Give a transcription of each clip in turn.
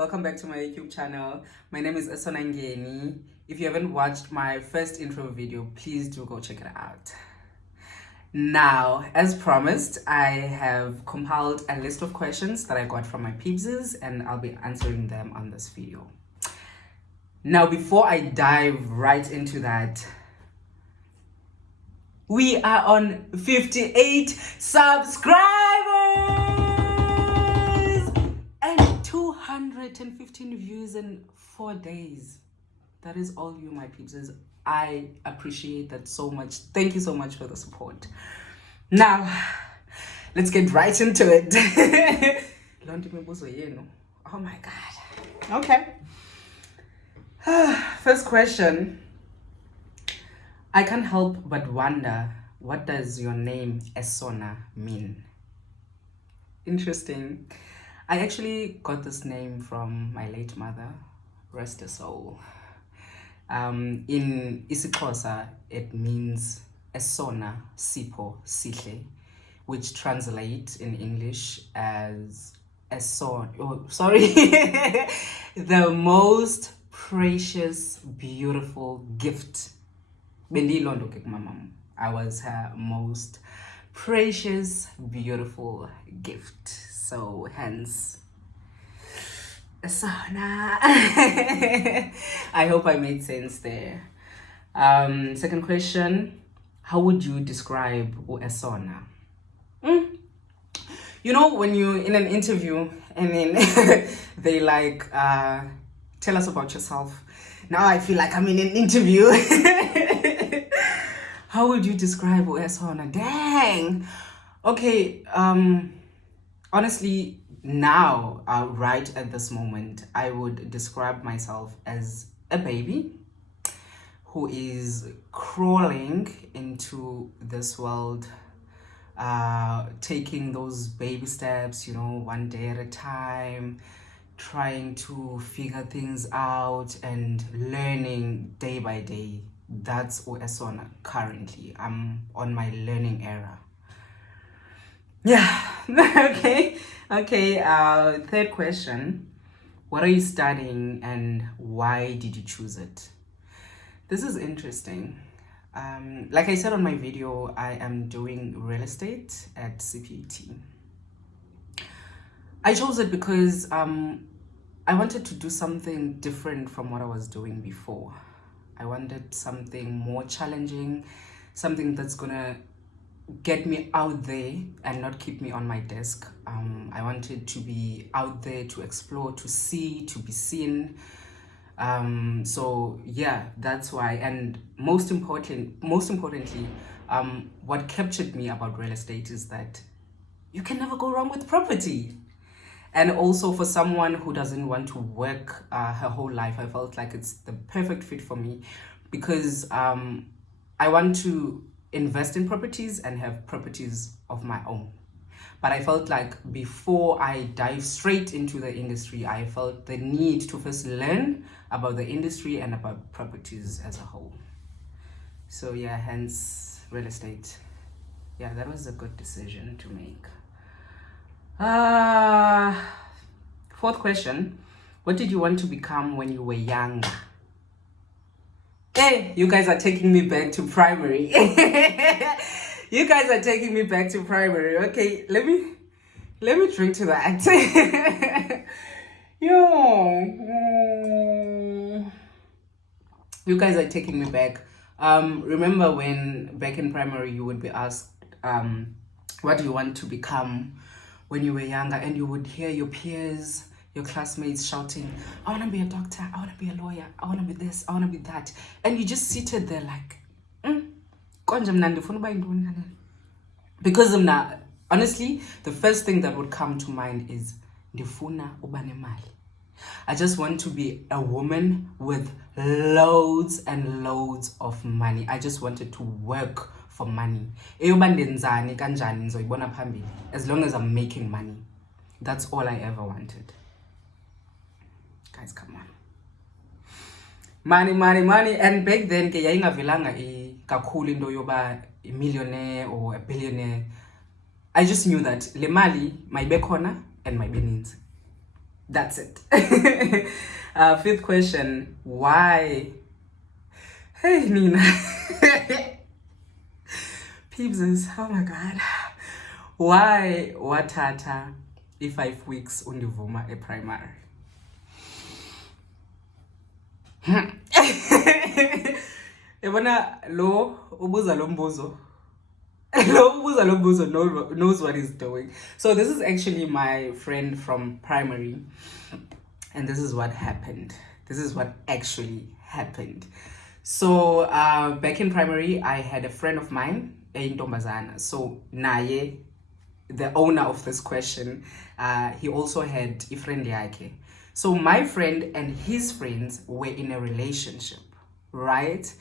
welcome back to my YouTube channel. My name is Esona. If you haven't watched my first intro video, please do go check it out. Now, as promised, I have compiled a list of questions that I got from my peepses and I'll be answering them on this video. Now, before I dive right into that, we are on 58 subscribers and 215 views in 4 days. That is all you, my peeps. I appreciate that so much. Thank you so much for the support. Now, let's get right into it. Oh my God. Okay. First question. I can't help but wonder, what does your name Esona mean? Interesting. I actually got this name from my late mother, rest her soul. In isiXhosa, it means Esona Sipho Sihle, which translates in English as the most precious, beautiful gift. I was her most precious, beautiful gift. So hence, Esona. I hope I made sense there. Second question, how would you describe Esona? You know, when you're in an interview and then they tell us about yourself. Now I feel like I'm in an interview. How would you describe Esona? Dang. Okay, honestly, now, right at this moment, I would describe myself as a baby who is crawling into this world, taking those baby steps, one day at a time, trying to figure things out and learning day by day. That's Esona currently. I'm on my learning era. Yeah. Okay. Third question. What are you studying and why did you choose it? This is interesting. Like I said on my video, I am doing real estate at CPUT. I chose it because I wanted to do something different from what I was doing before. I wanted something more challenging, something that's gonna get me out there and not keep me on my desk. I wanted to be out there to explore, to see, to be seen. So yeah, that's why. And most importantly, what captured me about real estate is that you can never go wrong with property. And also for someone who doesn't want to work her whole life, I felt like it's the perfect fit for me because I want to invest in properties and have properties of my own. But I felt like before I dive straight into the industry, I felt the need to first learn about the industry and about properties as a whole. So yeah, hence real estate. Yeah, that was a good decision to make. Fourth question, what did you want to become when you were young? Hey, you guys are taking me back to primary. You guys are taking me back to primary. Okay, let me drink to that. You guys are taking me back. Remember when back in primary you would be asked, what do you want to become when you were younger, and you would hear your peers, your classmates shouting, I want to be a doctor, I want to be a lawyer, I want to be this, I want to be that. And you just seated there like, because of that, honestly, the first thing that would come to mind is, ndifuna ubane mali. I just want to be a woman with loads and loads of money. I just wanted to work for money. As long as I'm making money. That's all I ever wanted. Guys, come on. Money. And back then, ke yayingavelanga kakhulu into yoba a millionaire or a billionaire. I just knew that le mali mayibe khona and mayibe ninzi. That's it. Fifth question, why? Hey, Nina. Peeps, oh my God. Why watata i5 weeks undivuma primary? Ebona lo ubuza lo mbuzo. Lo ubuza lo mbuzo knows what he's doing. So this is actually my friend from primary, and this is what happened. This is what actually happened. So back in primary, I had a friend of mine, Ntombazana. So naye, the owner of this question, he also had a friend yake. So my friend and his friends were in a relationship, right?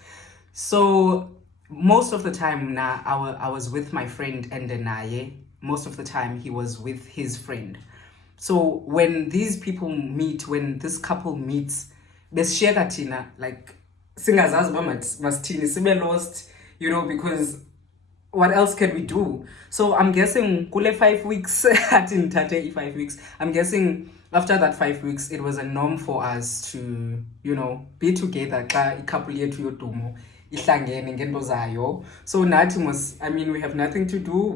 So most of the time now I was with my friend, and naye, most of the time he was with his friend. So when these people meet, when this couple meets, besishiyeka thina like singazazi uba masithini, sibe lost, you know, because what else can we do? So I'm guessing kule 5 weeks athi ndithathe i5 weeks, I'm guessing after that 5 weeks it was a norm for us to, you know, be together xa couple yethu yodumo ihlangene ngento zayo. So nathi I mean, we have nothing to do,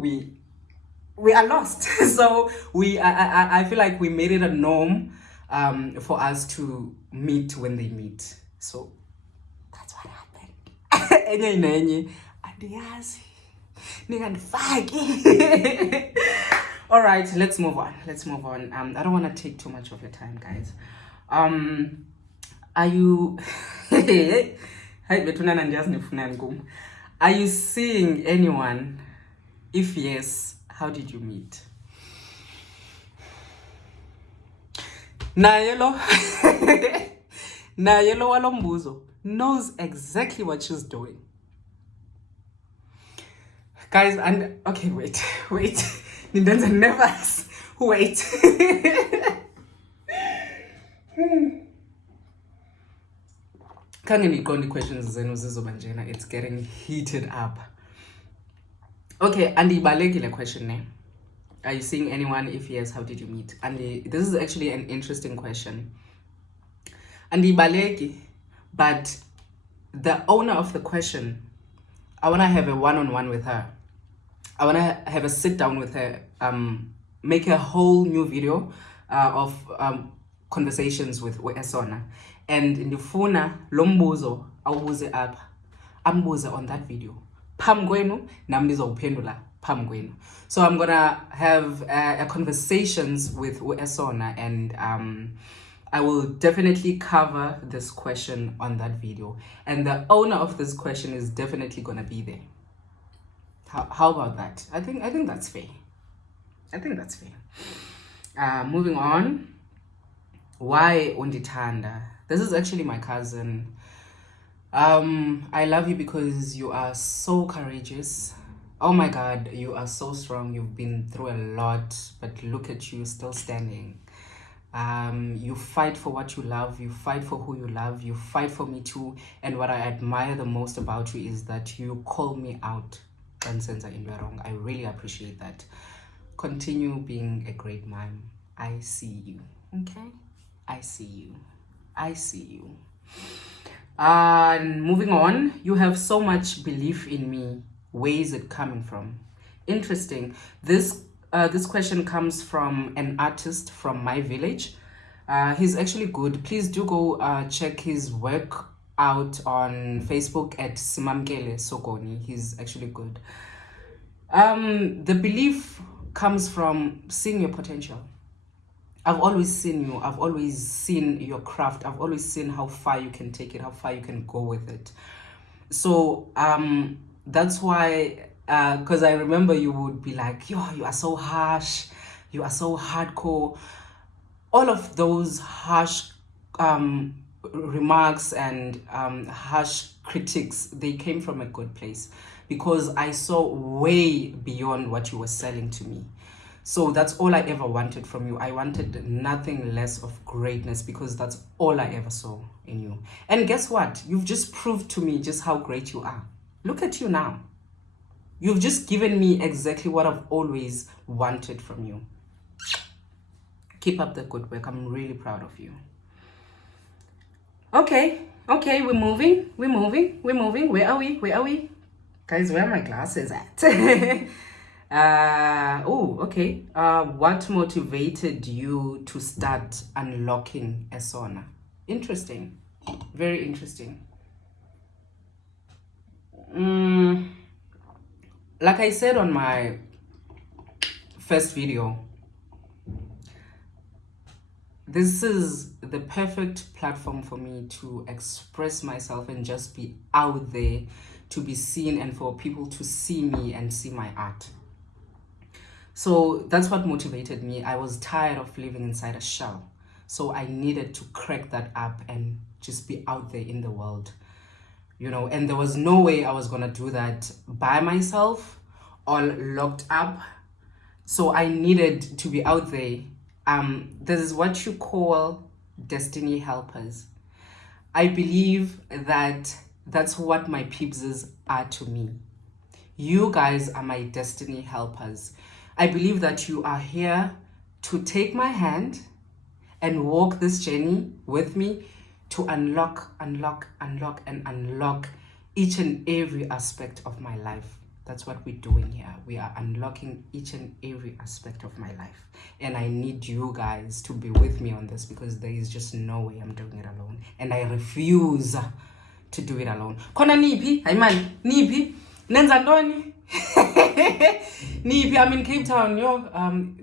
we are lost. So I feel like we made it a norm for us to meet when they meet. So that's what happened. Enye nenye andiyazi ningandifaki. All right, let's move on. I don't want to take too much of your time, guys. Are you are you seeing anyone? If yes, how did you meet? Nayelo walombuzo knows exactly what she's doing. Guys, and okay, wait. Nindenza nervous. Wait. Can't any questions zenu zizobanjena. It's getting heated up. Okay, Andy Balekile question ne. Are you seeing anyone? If yes, how did you meet? Andy, this is actually an interesting question. Andy Baleki, but the owner of the question, I want to have a one-on-one with her. I want to have a sit down with her, make a whole new video of conversations with Esona. And in the phone, lombuzo, awubuze apha, ambuze on that video. Phambi kwenu, nami ngizowuphendula phambi kwenu. So I'm gonna have conversations with Esona, and I will definitely cover this question on that video. And the owner of this question is definitely gonna be there. How about that? I think that's fair. Moving on. Why Unditanda? This is actually my cousin. I love you because you are so courageous. Oh my God, you are so strong. You've been through a lot, but look at you still standing. You fight for what you love. You fight for who you love. You fight for me too. And what I admire the most about you is that you call me out and sense in wrong. I really appreciate that. Continue being a great mom. I see you. Okay? I see you. And moving on, you have so much belief in me. Where is it coming from? Interesting. This question comes from an artist from my village. He's actually good. Please do go check his work out on Facebook at Simamkele Sokoni. He's actually good. The belief comes from seeing your potential. I've always seen you. I've always seen your craft. I've always seen how far you can take it, how far you can go with it. So that's why, because I remember you would be like, yo, you are so harsh, you are so hardcore. All of those harsh remarks and harsh critics, they came from a good place, because I saw way beyond what you were selling to me. So that's all I ever wanted from you. I wanted nothing less of greatness, because that's all I ever saw in you. And guess what? You've just proved to me just how great you are. Look at you now. You've just given me exactly what I've always wanted from you. Keep up the good work. I'm really proud of you. Okay, we're moving. Where are we? Guys, where are my glasses at? Okay. What motivated you to start unlocking Esona? Interesting. Very interesting. Like I said on my first video, this is the perfect platform for me to express myself and just be out there, to be seen, and for people to see me and see my art. So that's what motivated me. I was tired of living inside a shell. So I needed to crack that up and just be out there in the world. You know, and there was no way I was gonna do that by myself, all locked up. So I needed to be out there. This is what you call destiny helpers. I believe that that's what my peepses are to me. You guys are my destiny helpers. I believe that you are here to take my hand and walk this journey with me to unlock each and every aspect of my life. That's what we're doing here. We are unlocking each and every aspect of my life. And I need you guys to be with me on this, because there is just no way I'm doing it alone. And I refuse to do it alone. Kona nipi? Hi man, nipi? Nenzandoni? Nipi, I'm in Cape Town, yo.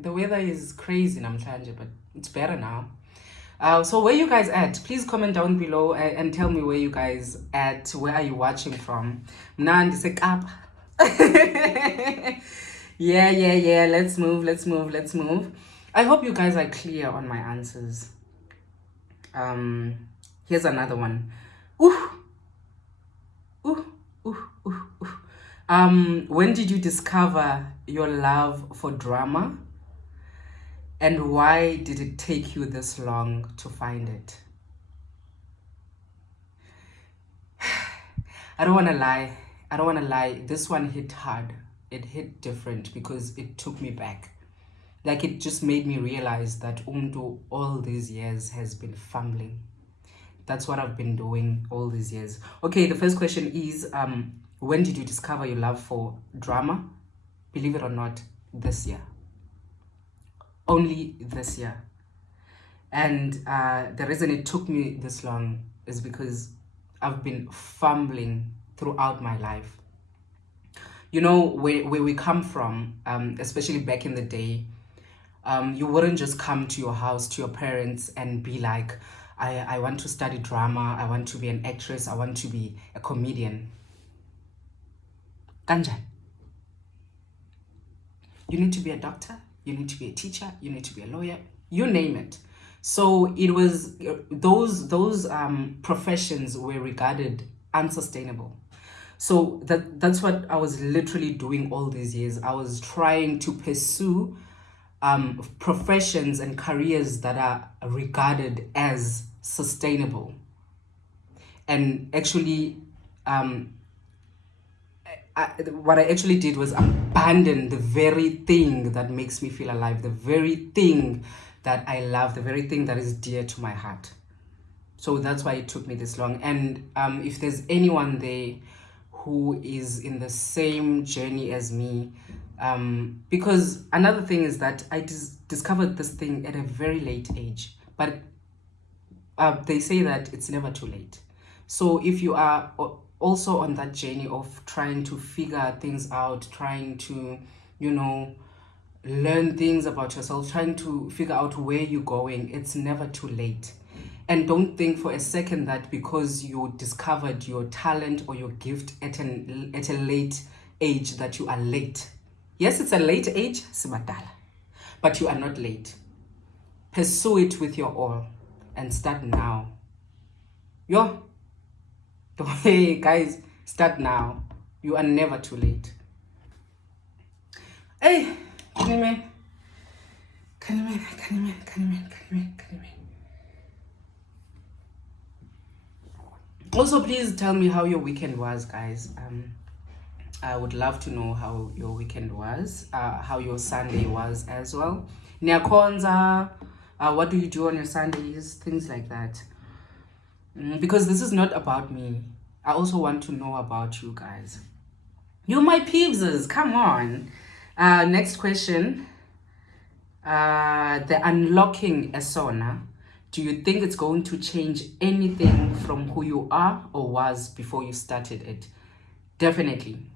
The weather is crazy namhlanje, but it's better now. So where you guys at? Please comment down below and tell me where you guys at. Where are you watching from? Mna ndise Kapa. Yeah. Let's move. I hope you guys are clear on my answers. Here's another one. When did you discover your love for drama? And why did it take you this long to find it? I don't want to lie. This one hit hard. It hit different because it took me back. Like, it just made me realize that Umdu all these years has been fumbling. That's what I've been doing all these years. Okay, the first question is, when did you discover your love for drama? Believe it or not, this year. Only this year. And the reason it took me this long is because I've been fumbling throughout my life. You know, where we come from, especially back in the day, you wouldn't just come to your house, to your parents, and be like, I want to study drama, I want to be an actress, I want to be a comedian. Kanjan. You need to be a doctor, you need to be a teacher, you need to be a lawyer, you name it. So it was, those professions were regarded unsustainable. So that's what I was literally doing all these years. I was trying to pursue professions and careers that are regarded as sustainable. And actually, what I actually did was abandon the very thing that makes me feel alive, the very thing that I love, the very thing that is dear to my heart. So that's why it took me this long. And if there's anyone there who is in the same journey as me, because another thing is that I discovered this thing at a very late age, but they say that it's never too late. So if you are also on that journey of trying to figure things out, trying to, you know, learn things about yourself, trying to figure out where you're going, it's never too late. And don't think for a second that because you discovered your talent or your gift at a late age that you are late. Yes, it's a late age, sibatala, but you are not late. Pursue it with your all and start now. Hey guys, start now. You are never too late. Hey, can you man? Also, please tell me how your weekend was, guys. I would love to know how your weekend was, how your Sunday was as well. Niyakonza, What do you do on your Sundays? Things like that. Because this is not about me. I also want to know about you guys. You my peepses, come on. Next question. The unlocking Esona. Do you think it's going to change anything from who you are or was before you started it? Definitely.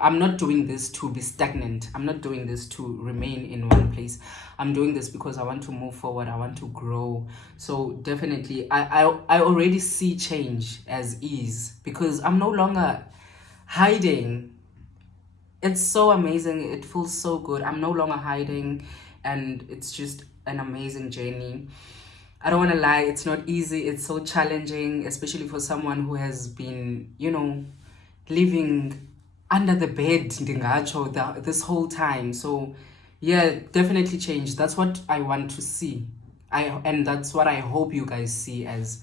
I'm not doing this to be stagnant. I'm not doing this to remain in one place. I'm doing this because I want to move forward. I want to grow. So definitely I already see change as is, because I'm no longer hiding. It's so amazing. It feels so good. I'm no longer hiding, and it's just an amazing journey. I don't want to lie, it's not easy. It's so challenging, especially for someone who has been, living under the bed this whole time. So yeah, definitely change. That's what I want to see. And that's what I hope you guys see as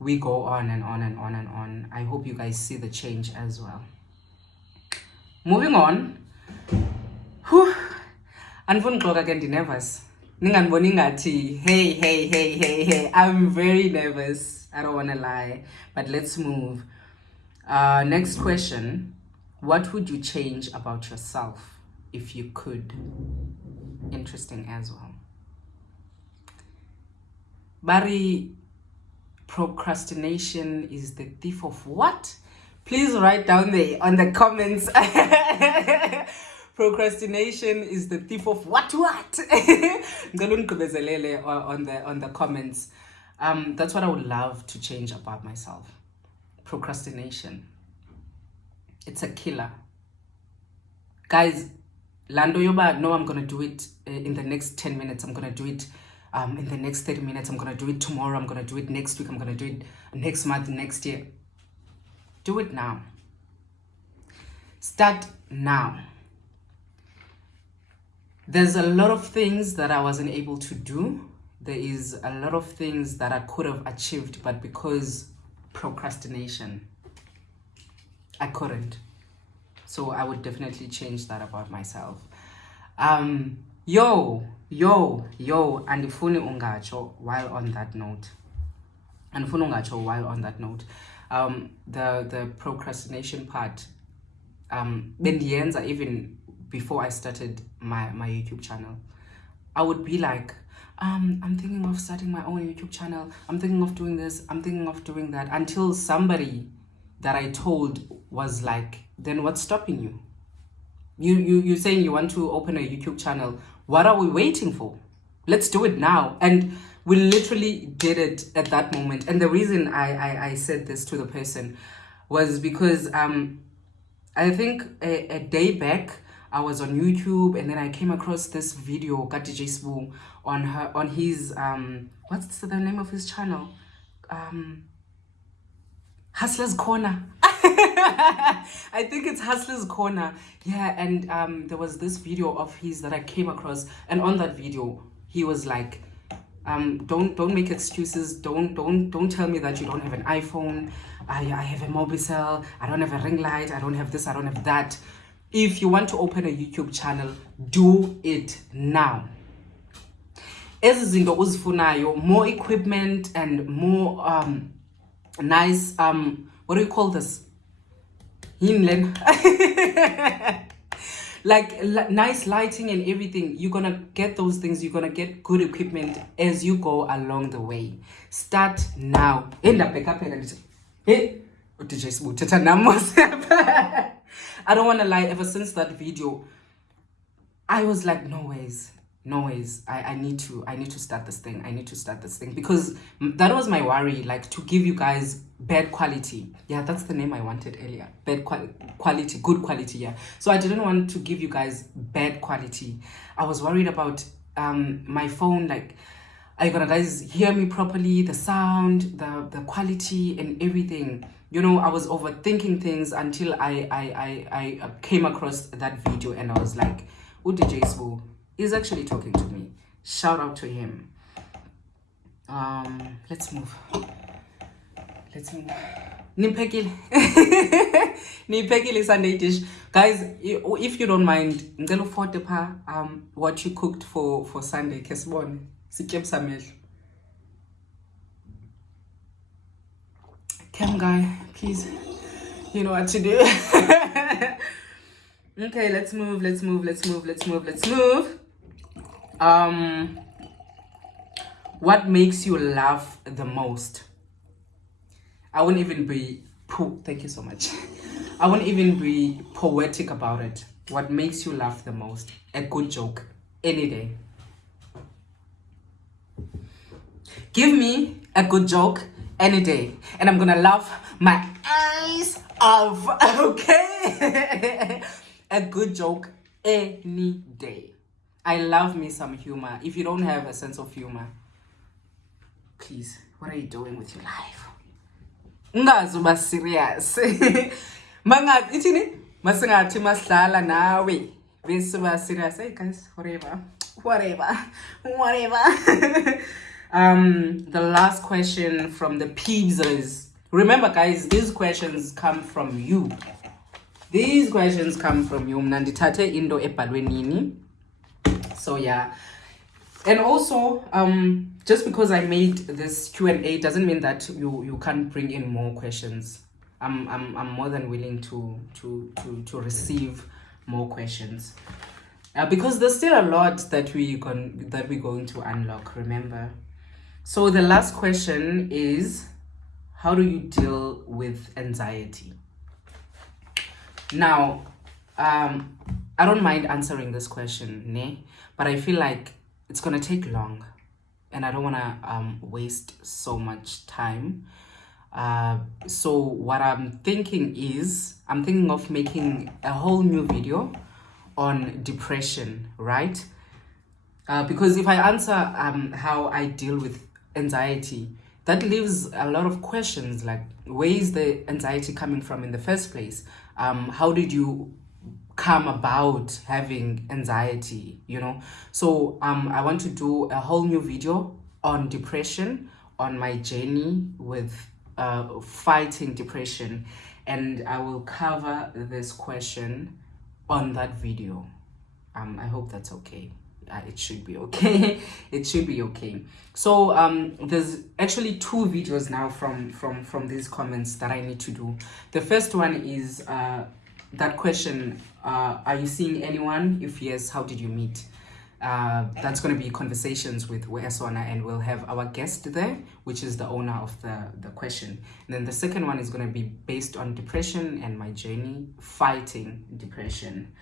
we go on and on and on and on. I hope you guys see the change as well. Moving on. Whew. Andifuni uxoka ke ndi-nervous. Ningandiboni ngathi hey. I'm very nervous. I don't want to lie. But let's move. Next question. What would you change about yourself if you could? Interesting as well. Barry, procrastination is the thief of what? Please write down there on the comments. Procrastination is the thief of what? on the comments. That's what I would love to change about myself. Procrastination. It's a killer. Guys, Lando Yoba, no, I'm going to do it in the next 10 minutes. I'm going to do it in the next 30 minutes. I'm going to do it tomorrow. I'm going to do it next week. I'm going to do it next month, next year. Do it now. Start now. There's a lot of things that I wasn't able to do. There is a lot of things that I could have achieved, but because procrastination, I couldn't. So I would definitely change that about myself. Yo, andifuni ungatsho while on that note. The procrastination part, bendiyenza even before I started my YouTube channel. I would be like, I'm thinking of starting my own YouTube channel. I'm thinking of doing this. I'm thinking of doing that. Until somebody that I told was like, then what's stopping you? You're saying you want to open a YouTube channel. What are we waiting for? Let's do it now. And we literally did it at that moment. And the reason I said this to the person was because I think a day back, I was on YouTube and then I came across this video, DJ Sbu, on his, what's the name of his channel? Hustler's Corner. I think it's Hustler's Corner. Yeah, and there was this video of his that I came across, and on that video, he was like, don't make excuses. Don't tell me that you don't have an iPhone. I have a mobile cell. I don't have a ring light. I don't have this. I don't have that. If you want to open a YouTube channel, do it now. Ezizinto uzifunayo, more equipment and more nice what do you call this? like nice lighting and everything. You're gonna get those things. You're gonna get good equipment as you go along the way. Start now. Hey, I don't want to lie, ever since that video I was like, no ways. I need to start this thing. Because that was my worry, like, to give you guys bad quality. Yeah, that's the name I wanted earlier. Bad quality, good quality, yeah. So I didn't want to give you guys bad quality. I was worried about my phone, like, are you gonna guys hear me properly? The sound, the quality and everything. I was overthinking things until I came across that video and I was like, DJ Sbu is actually talking to me. Shout out to him. Let's move. Niphekile. Niphekile Sunday dish. Guys, if you don't mind, ngicela ufote pha what you cooked for Sunday. Ke sibone. Sitye samehlo. Cam guy, please. You know what to do. Okay, let's move. What makes you laugh the most? I won't even be thank you so much. I won't even be poetic about it. What makes you laugh the most? A good joke. Any day. Give me a good joke any day. And I'm gonna laugh my eyes off. Okay? A good joke any day. I love me some humor. If you don't have a sense of humor, please, what are you doing with your life? Ungazuba serious. Mangathi ithini? Masingathi masidlala nawe. Bese ba serious. Hey guys, whatever. The last question from the peeps is, remember guys, these questions come from you. Mna ndithathe into ebhalwe nini. So yeah. And also, just because I made this Q&A doesn't mean that you can't bring in more questions. I'm more than willing to receive more questions. Because there's still a lot that we're going to unlock, remember. So the last question is, how do you deal with anxiety? Now, I don't mind answering this question, but I feel like it's gonna take long, and I don't wanna waste so much time. So what I'm thinking of making a whole new video on depression, right? Because if I answer how I deal with anxiety, that leaves a lot of questions, like where is the anxiety coming from in the first place? How did you come about having anxiety, So I want to do a whole new video on depression, on my journey with fighting depression, and I will cover this question on that video. I hope that's okay. It should be okay. It should be okay. So there's actually 2 videos now from these comments that I need to do. The first one is that question, are you seeing anyone? If yes, how did you meet? That's going to be conversations with Esona, and we'll have our guest there, which is the owner of the question. And then the second one is going to be based on depression and my journey fighting depression.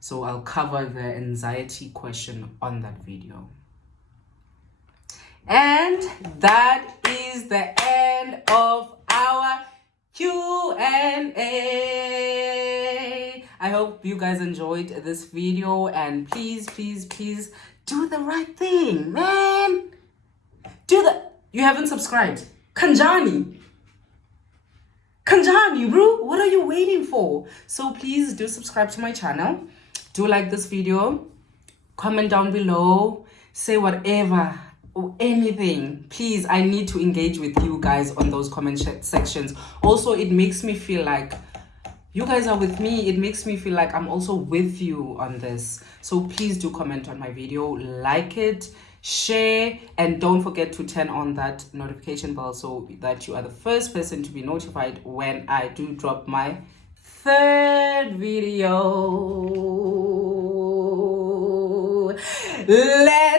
So I'll cover the anxiety question on that video. And that is the end of our Q&A. I hope you guys enjoyed this video, and please do the right thing, man. You haven't subscribed. Kanjani, bro, what are you waiting for? So please do subscribe to my channel. Do like this video, comment down below, say whatever or anything. Please, I need to engage with you guys on those comment sections. Also, it makes me feel like you guys are with me. It makes me feel like I'm also with you on this. So please do comment on my video, like it, share, and don't forget to turn on that notification bell so that you are the first person to be notified when I do drop my 3rd video. Let's